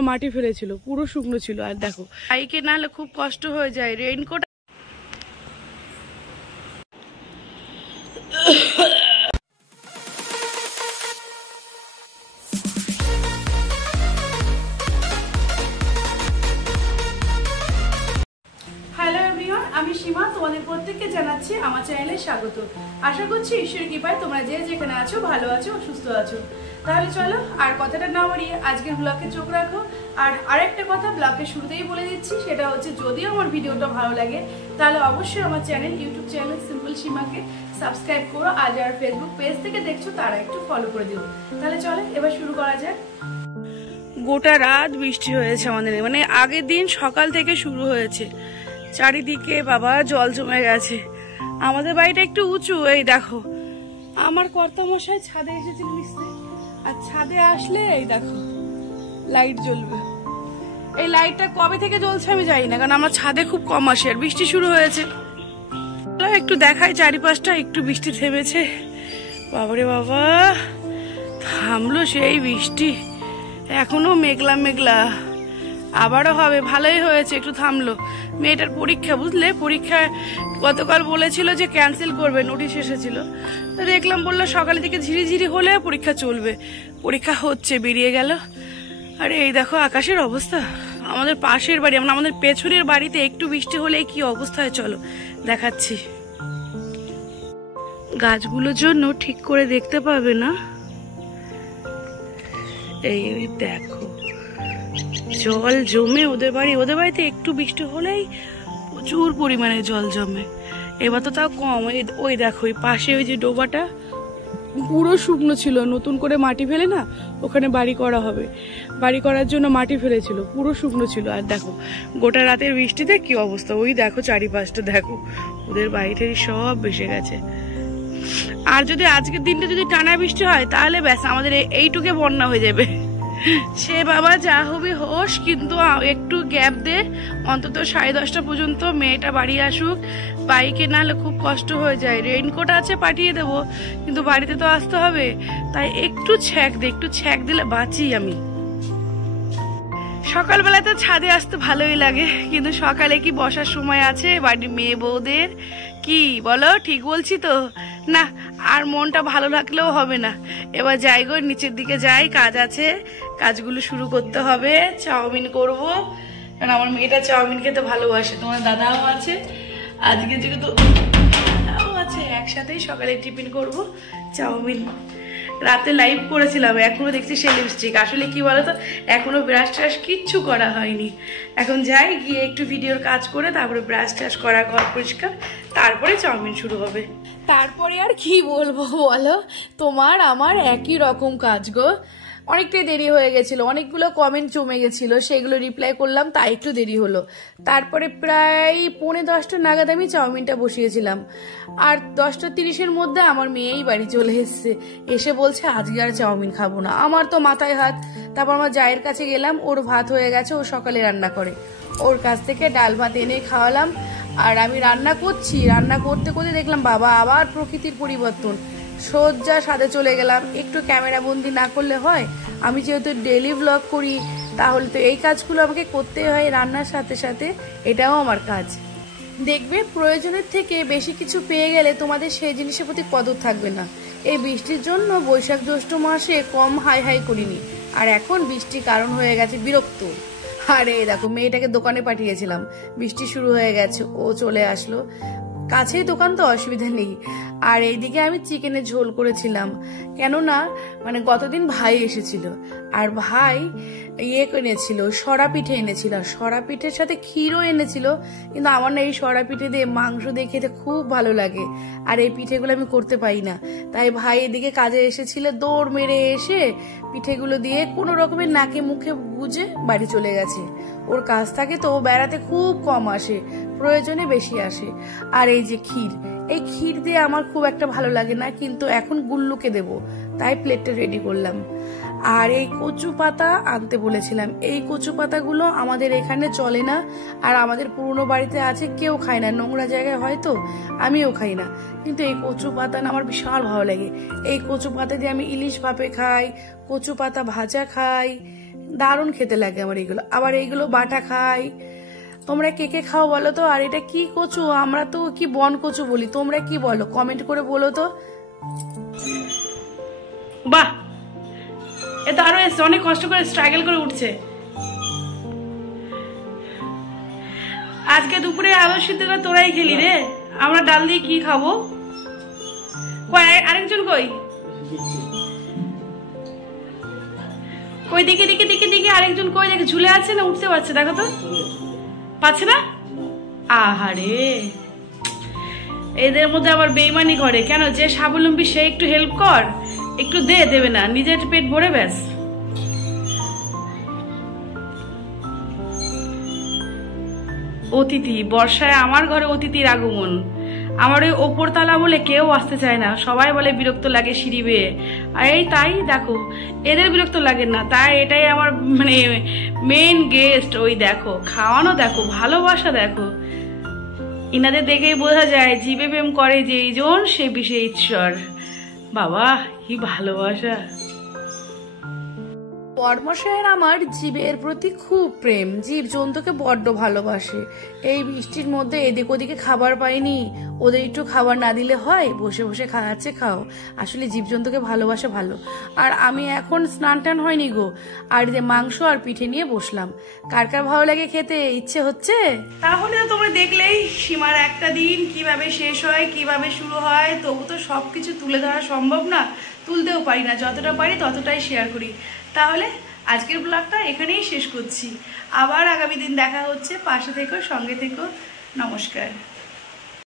মাটি ফেলেছিল, পুরো শুকনো ছিল। আর দেখো বাইকে না হলে খুব কষ্ট হয়ে যায়। রেইনকোট আমি সীমা, তোমাদের প্রত্যেককে জানাচ্ছি আমার চ্যানেলে স্বাগত। আশা করছি ঈশ্বরের কৃপায় তোমরা যে যেখানে আছো ভালো আছো, সুস্থ আছো। তাহলে চলো আর কথাটা না বাড়িয়ে আজকের ব্লগে চোখ রাখো। আর আরেকটা কথা ব্লগের শুরুতেই বলে দিচ্ছি, সেটা হচ্ছে যদিও আমার ভিডিওটা ভালো লাগে তাহলে অবশ্যই আমার চ্যানেল, ইউটিউব চ্যানেল সিম্পল সীমাকে সাবস্ক্রাইব করো। আর যারা ফেসবুক পেজ থেকে দেখছো তারা একটু ফলো করে দিও। তাহলে চলো এবার শুরু করা যাক। গোটা রাত বৃষ্টি হয়েছে আমাদের, মানে আগের দিন সকাল থেকে শুরু হয়েছে। চারিদিকে বাবা জল জমে গেছে। আমাদের বাড়িটা একটু উঁচু। এই দেখো আমার কর্তামশাই ছাদে এসেছিল মিশতে, আর ছাদে আসলে এই দেখো লাইট জ্বলবে। এই লাইটটা কবে থেকে জ্বলছে আমি জানি না, কারণ আমার ছাদে খুব কম আসে। আর বৃষ্টি শুরু হয়েছে, একটু দেখাই চারিপাশটা। একটু বৃষ্টি থেমেছে। বাবারে বাবা, থামলো সেই বৃষ্টি। এখনো মেঘলা মেঘলা, আবারও হবে। ভালোই হয়েছে একটু থামলো। মেয়েটার পরীক্ষা, বুঝলে, পরীক্ষা গতকাল বলেছিল যে ক্যান্সেল করবে, নোটিশ এসেছিল। তো দেখলাম বললো সকালের দিকে ঝিরিঝিরি হলে পরীক্ষা চলবে। পরীক্ষা হচ্ছে, বেরিয়ে গেল। আরে এই দেখো আকাশের অবস্থা। আমাদের পাশের বাড়ি, আমাদের পেছনের বাড়িতে একটু বৃষ্টি হলে কি অবস্থা হয় চলো দেখাচ্ছি। গাছগুলোর জন্য ঠিক করে দেখতে পাবে না। এই দেখো জল জমে ওদের বাড়িতে একটু বৃষ্টি হলেই প্রচুর পরিমাণে জল জমে। এবার তো তাও কম। ওই দেখো ওই পাশে ওই যে ডোবাটা পুরো শুকনো ছিল, নতুন করে মাটি ফেলে না ওখানে বাড়ি করা হবে, বাড়ি করার জন্য মাটি ফেলেছিল, পুরো শুকনো ছিল। আর দেখো গোটা রাতের বৃষ্টিতে কি অবস্থা। ওই দেখো চারিপাশটা দেখো, ওদের বাড়িতে সব ভেসে গেছে। আর যদি আজকের দিনটা যদি টানা বৃষ্টি হয় তাহলে ব্যাস আমাদের এইটুকে বন্যা হয়ে যাবে। সে বাবা যা হবে হোস, কিন্তু একটু গ্যাপ দে, অন্তত 10:30 পর্যন্ত মেয়েটা বাড়ি আসুক। বাইকে না হলে খুব কষ্ট হয়ে যায়। রেইনকোট আছে পাঠিয়ে দেবো, কিন্তু বাড়িতে তো আসতে হবে। তাই একটু ছ্যাক দিলে বাঁচি আমি। সকালবেলায় তো ছাদে আসতে ভালোই লাগে, কিন্তু সকালে কি বসার সময় আছে বাড়ির মেয়ে বউদের? কি বলো, ঠিক বলছি তো? না, আর মনটা ভালো লাগলেও হবে না। এবার যাই গো, নিচের দিকে যাই, কাজ আছে, কাজগুলো শুরু করতে হবে। চাউমিন করব, কারণ আমার মেয়েটা চাউমিন খেতে ভালোবাসে। তোমার দাদাও আছে, আজকে যেহেতু দাদাও আছে, একসাথেই সকালে টিফিন করব চাউমিন। রাতে লাইভ করেছিলাম, এখনো দেখছি সে লিপস্টিক। আসলে কি বলতো, এখনো ব্রাশ ট্রাশ কিচ্ছু করা হয়নি। এখন যাই, গিয়ে একটু ভিডিওর কাজ করে তারপরে ব্রাশ ট্রাশ করা, ঘর পরিষ্কার, তারপরে চাউমিন শুরু হবে। তারপরে আর কি বলবো বলো, তোমার আমার একই রকম কাজ গো। অনেকটাই দেরি হয়ে গেছিল, অনেকগুলো কমেন্ট জমে গেছিল, সেগুলো রিপ্লাই করলাম, তাই একটু দেরি হলো। তারপরে প্রায় 9:45 নাগাদ আমি চাউমিনটা বসিয়েছিলাম। আর 10:30-এর মধ্যে আমার মেয়েই বাড়ি চলে এসছে। এসে বলছে আজকে আর চাউমিন খাবো না। আমার তো মাথায় হাত। তারপর আমার জায়ের কাছে গেলাম, ওর ভাত হয়ে গেছে, ও সকালে রান্না করে। ওর কাছ থেকে ডাল ভাত এনে খাওয়ালাম। আর আমি রান্না করতে করতে দেখলাম বাবা আবার প্রকৃতির পরিবর্তন। সোজা সাথে চলে গেলাম। একটু ক্যামেরা বন্দি না করলে হয়? আমি যেহেতু ডেইলি ব্লগ করি, তাহলে তো এই কাজগুলো আমাকে করতেই হয় রান্নার সাথে সাথে। এটাও আমার কাজ। দেখবে প্রয়োজনের থেকে বেশি কিছু পেয়ে গেলে তোমাদের সেই জিনিসের প্রতি কদর থাকবে না। এই বৃষ্টির জন্য বৈশাখ জ্যৈষ্ঠ মাসে কম হাই করিনি, আর এখন বৃষ্টি কারণ হয়ে গেছে বিরক্ত। আরে দেখো মেয়েটাকে দোকানে পাঠিয়েছিলাম, বৃষ্টি শুরু হয়ে গেছে, ও চলে আসলো। কাছেই দোকান তো অসুবিধা নেই। আর এইদিকে আমি চিকেনের ঝোল করেছিলাম, কেননা মানে গতদিন ভাই এসেছিল, আর ভাই এনেছিল সরা পিঠে এনেছিল, সরা পিঠের সাথে ক্ষীরও এনেছিল। কিন্তু আমার না এই সরা পিঠে দিয়ে মাংস দিয়ে খেতে খুব ভালো লাগে, আর এই পিঠেগুলো আমি করতে পারি না। তাই ভাই এদিকে কাজে এসেছিল, দৌড় মেরে এসে পিঠেগুলো দিয়ে কোনো রকমের নাকে মুখে গুজে বাড়ি চলে গেছে। ওর কাজ থাকে তো, বেড়াতে খুব কম আসে, প্রয়োজনে বেশি আসে। আর এই যে ক্ষীর, এই ক্ষীর দিয়ে আমার খুব একটা ভালো লাগে না, কিন্তু এখন গুল্লুকে দেব, তাই প্লেটটা রেডি করলাম। আর এই কচু পাতা আনতে বলেছিলাম। এই কচু পাতাগুলো আমাদের এখানে চলে না, আর আমাদের পুরনো বাড়িতে আছে, কেউ খায় না, নোংরা জায়গায় হয়তো, আমিও খাই না। কিন্তু এই কচু পাতা না আমার বিশাল ভালো লাগে। এই কচু পাতা দিয়ে আমি ইলিশ ভাপে খাই, কচু পাতা ভাজা খাই, দারুণ খেতে লাগে আমার এইগুলো। আবার এইগুলো বাটা খাই। তোমরা কে কে খাও বলো তো? আর এটা কি কচু? আমরা তো কি বন কচু বলি, তোমরা কি বলো কমেন্ট করে বলো তো। বাহ, এ তো আরো এসছে, অনেক কষ্ট করে স্ট্রাগল করে উঠছে। আজকে দুপুরে আলু সিদ্ধ করে তোরাই খেলি রে, আমরা ডাল দিয়ে কি খাবো? কই আরেকজন কই? কই দিকে দিকে দিকে দিকে আরেকজন কই? দেখে ঝুলে আছে না উঠতে পারছে? দেখো তো, পাচ্ছে না। আহারে, এদের মধ্যে আবার বেইমানি করে কেন? যে স্বাবলম্বী সে একটু হেল্প কর, একটু দেবে না, নিজের পেট ভরে ব্যাস। অতিথি, বর্ষায় আমার ঘরে অতিথির আগমন। আমার ওই ওপর তালা বলে কেউ আসতে চায় না, সবাই বলে বিরক্ত লাগে সিঁড়ি বেয়ে। আর এই তাই দেখো, এদের বিরক্ত লাগে না, তাই এটাই আমার মানে মেইন গেস্ট। ওই দেখো খাওয়ানো, দেখো ভালোবাসা, দেখো ইনাদের দেখেই বোঝা যায় জীবে প্রেম করে যেইজন সে বিষে ঈশ্বর। বাবা কি ভালোবাসা! বর্মশায়ের আমার জীবের প্রতি খুব প্রেম, জীব জন্তুকে বড্ড ভালোবাসে। এই বৃষ্টির মধ্যে এদিক ওদিকে খাবার পাইনি, ওদের একটু খাবার না দিলে হয়? বসে বসে খাওয়াচ্ছে, খাও। আসলে জীবজন্তুকে ভালোবাসা ভালো। আর আমি এখন স্নান টান হয়নি গো, আর যে মাংস আর পিঠে নিয়ে বসলাম। কার কার ভালো লাগে খেতে, ইচ্ছে হচ্ছে? তাহলে তো তোমরা দেখলেই সীমার একটা দিন কিভাবে শেষ হয়, কিভাবে শুরু হয়। তবু তো সবকিছু তুলে ধরা সম্ভব না, তুলতেও পারি না, যতটা পারি ততটাই শেয়ার করি। তাহলে আজকের ব্লগটা এখানেই শেষ করছি। আবার আগামী দিন দেখা হচ্ছে, পাশে থেকো, সঙ্গে থেকো। নমস্কার।